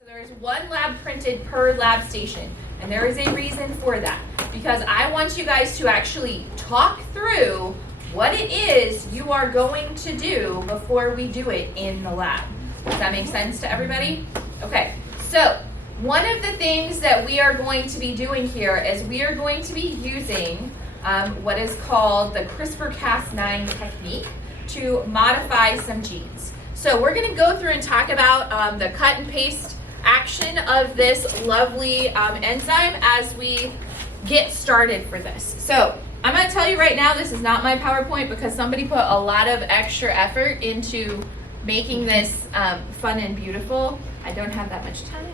So there's one lab printed per lab station, and there is a reason for that, because I want you guys to actually talk through what it is you are going to do before we do it in the lab. Does that make sense to everybody? Okay, so one of the things that we are going to be doing here is we are going to be using what is called the CRISPR-Cas9 technique to modify some genes. So we're going to go through and talk about the cut and paste action of this lovely enzyme as we get started for this. So I'm going to tell you right now, this is not my PowerPoint because somebody put a lot of extra effort into making this fun and beautiful. I don't have that much time.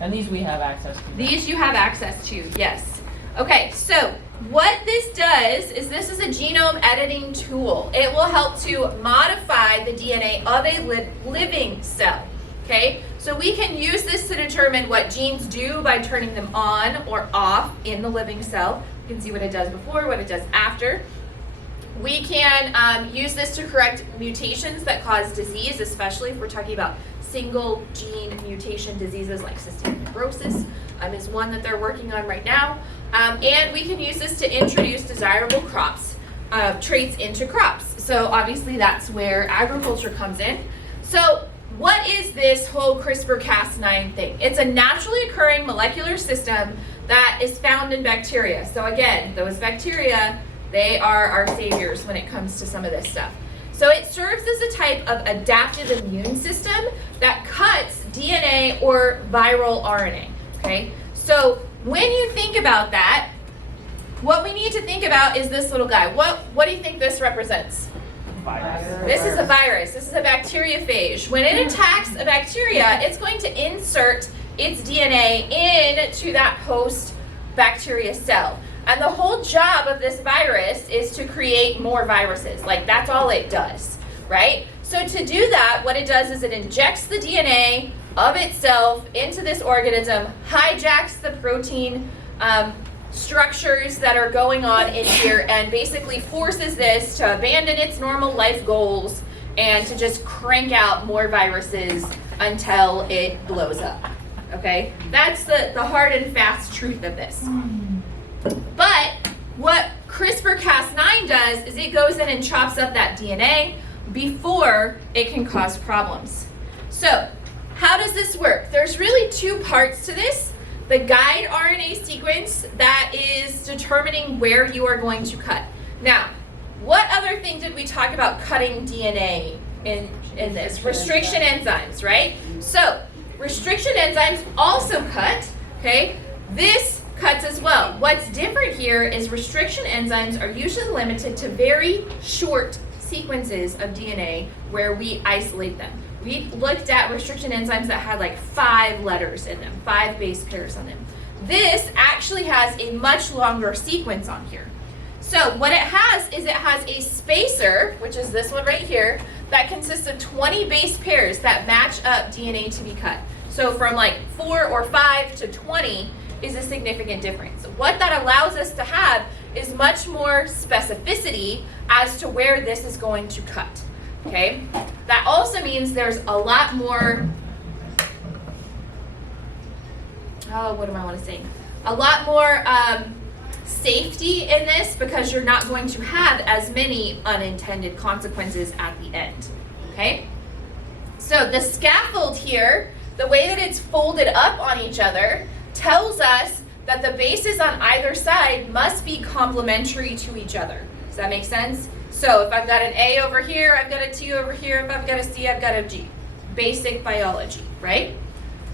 And these we have access to. These you have access to, yes. Okay, so what this does is this is a genome editing tool. It will help to modify the DNA of a living cell, okay? So we can use this to determine what genes do by turning them on or off in the living cell. You can see what it does before, what it does after. We can use this to correct mutations that cause disease, especially if we're talking about single gene mutation diseases like cystic fibrosis is one that they're working on right now. And we can use this to introduce desirable traits into crops. So obviously that's where agriculture comes in. So what is this whole CRISPR-Cas9 thing? It's a naturally occurring molecular system that is found in bacteria. So again, those bacteria, they are our saviors when it comes to some of this stuff. So it serves as a type of adaptive immune system that cuts DNA or viral RNA, okay? So when you think about that, what we need to think about is this little guy. What do you think this represents? Virus. This is a virus. This is a bacteriophage. When it attacks a bacteria, it's going to insert its DNA into that host bacteria cell. And the whole job of this virus is to create more viruses. Like, that's all it does, right? So to do that, what it does is it injects the DNA of itself into this organism, hijacks the protein structures that are going on in here, and basically forces this to abandon its normal life goals and to just crank out more viruses until it blows up, okay? That's the hard and fast truth of this. But what CRISPR-Cas9 does is it goes in and chops up that DNA before it can cause problems. So how does this work? There's really two parts to this. The guide RNA sequence that is determining where you are going to cut. Now, what other thing did we talk about cutting DNA in this? Restriction enzymes, right? So restriction enzymes also cut, okay? This cuts as well. What's different here is restriction enzymes are usually limited to very short sequences of DNA where we isolate them. We looked at restriction enzymes that had like 5 letters in them, 5 base pairs on them. This actually has a much longer sequence on here. So what it has is it has a spacer, which is this one right here, that consists of 20 base pairs that match up DNA to be cut. So from like 4 or 5 to 20 is a significant difference. What that allows us to have is much more specificity as to where this is going to cut, okay? That also means there's a lot more, what do I want to say? A lot more safety in this because you're not going to have as many unintended consequences at the end, okay? So the scaffold here, the way that it's folded up on each other, tells us that the bases on either side must be complementary to each other. Does that make sense? So if I've got an A over here, I've got a T over here. If I've got a C, I've got a G. Basic biology, right?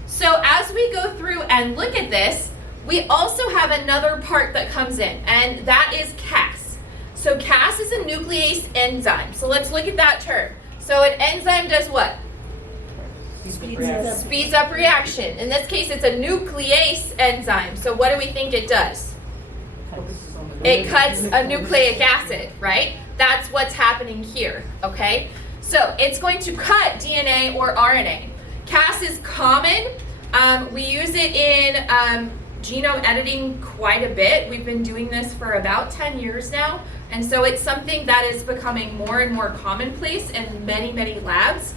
So as we go through and look at this, we also have another part that comes in, and that is Cas. So Cas is a nuclease enzyme. So let's look at that term. So an enzyme does what? Speeds up reaction. In this case, it's a nuclease enzyme. So what do we think it does? It cuts a nucleic acid, right? That's what's happening here, okay? So it's going to cut DNA or RNA. Cas is common. We use it in genome editing quite a bit. We've been doing this for about 10 years now. And so it's something that is becoming more and more commonplace in many, many labs.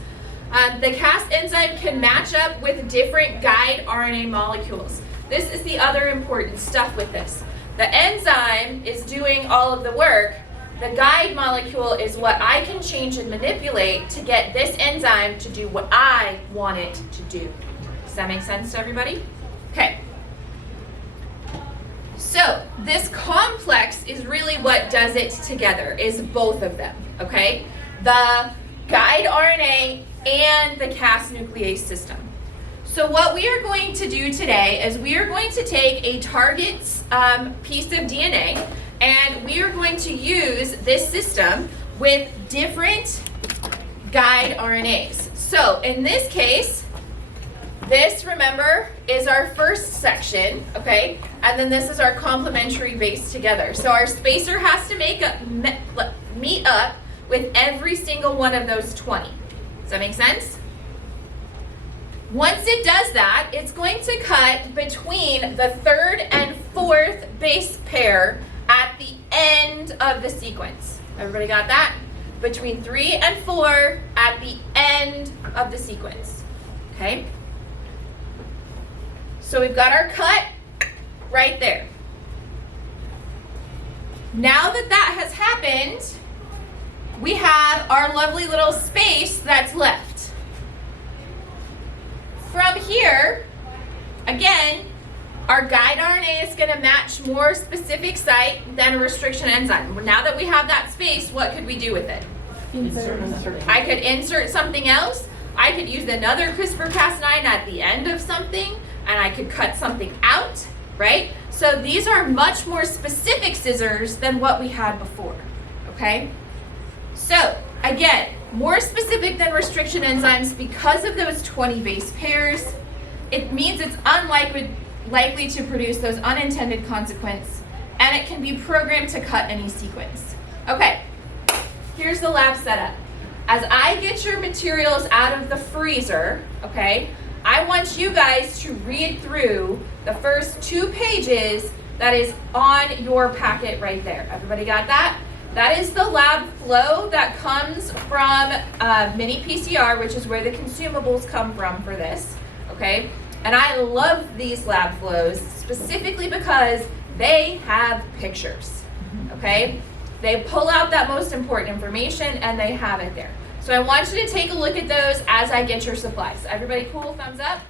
The Cas enzyme can match up with different guide RNA molecules. This is the other important stuff with this. The enzyme is doing all of the work. The guide molecule is what I can change and manipulate to get this enzyme to do what I want it to do. Does that make sense to everybody? Okay. So this complex is really what does it together, is both of them, okay? The guide RNA and the Cas nuclease system. So what we are going to do today is we are going to take a target piece of DNA and we are going to use this system with different guide RNAs. So in this case, this, remember, is our first section, okay? And then this is our complementary base together. So our spacer has to meet up with every single one of those 20. Does that make sense? Once it does that, it's going to cut between the third and fourth base pair at the end of the sequence. Everybody got that? Between 3 and 4 at the end of the sequence, okay? So we've got our cut right there. Now that that has happened, we have our lovely little space that's left. From here, again, our guide RNA is going to match more specific site than a restriction enzyme. Now that we have that space, what could we do with it? Insert. I could insert something else. I could use another CRISPR-Cas9 at the end of something, and I could cut something out, right? So these are much more specific scissors than what we had before, okay? So again, more specific than restriction enzymes because of those 20 base pairs. It means it's likely to produce those unintended consequences, and it can be programmed to cut any sequence. Okay, here's the lab setup. As I get your materials out of the freezer, okay, I want you guys to read through the first 2 pages that is on your packet right there. Everybody got that? That is the lab flow that comes from Mini PCR, which is where the consumables come from for this, okay? And I love these lab flows specifically because they have pictures, okay? They pull out that most important information and they have it there. So I want you to take a look at those as I get your supplies. Everybody cool? Thumbs up?